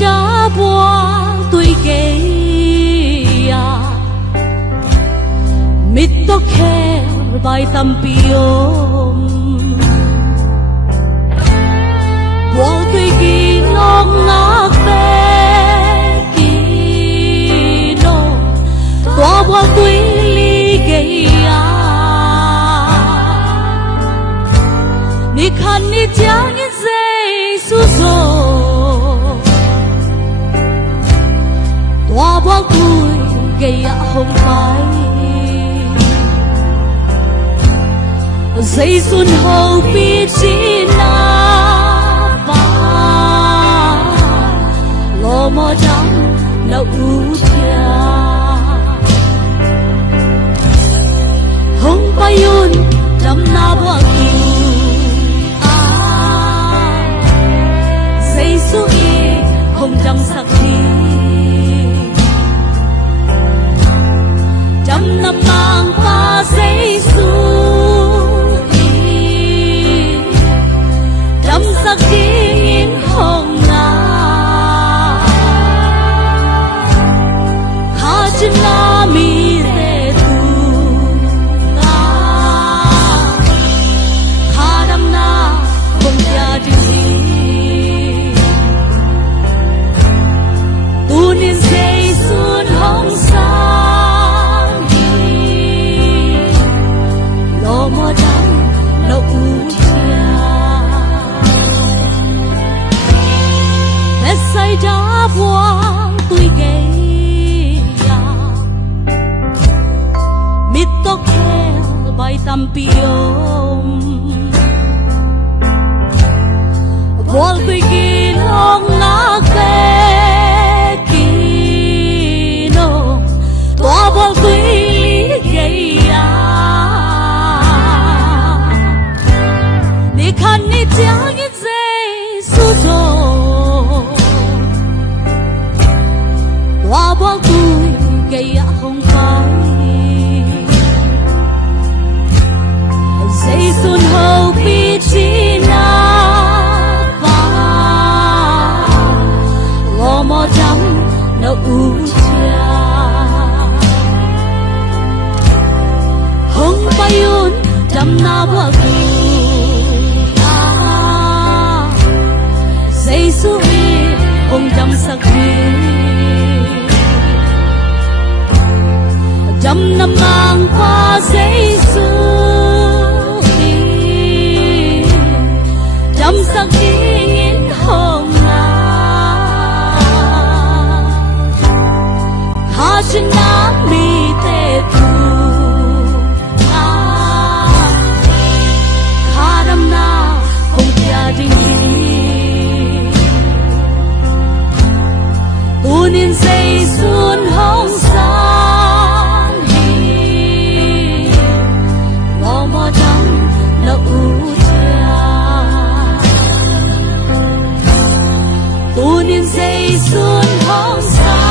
đã qua tôi kể à mít tóc khe bài tâm piom qua tôi ghi nong ngạc tê kỳ nô qua qua tôi ly kể à ni khăn ni chang ni dây su zo qua qua tôi gây ạ không phải dây xuân hầu bi chi na ba lo mò trắng na u thia không phải yun trăm na ba ki dây xuân không trăm sắc thi trăm năm mang ba dây xuân trăm sắc thiên hồng nga ha chân na mi te tu nga ha đam na không gia đình tu nên dây xuân hồng sa mò trắng nó u thia để say đã buông tôi ghé ya mít tóc khe bay tâm piom buông tôi ghi long ngã khe kỳ nô toa buông tôi ghé ya khăn ni chang ni dây su zo qua bao tôi gây ạ không phải dây xuân hầu bi chi na ba lo mò trắng na u chia không phải yun trăm na ba dây su không trăm sắc thi trăm năm mang qua dây su trăm sắc thiên hồng nga ha chân na mi te tu nga ha đam na không gia đình tu nên dây xuân hồng san hi lo mò trắng na u thia tu nên dây xuân hồng san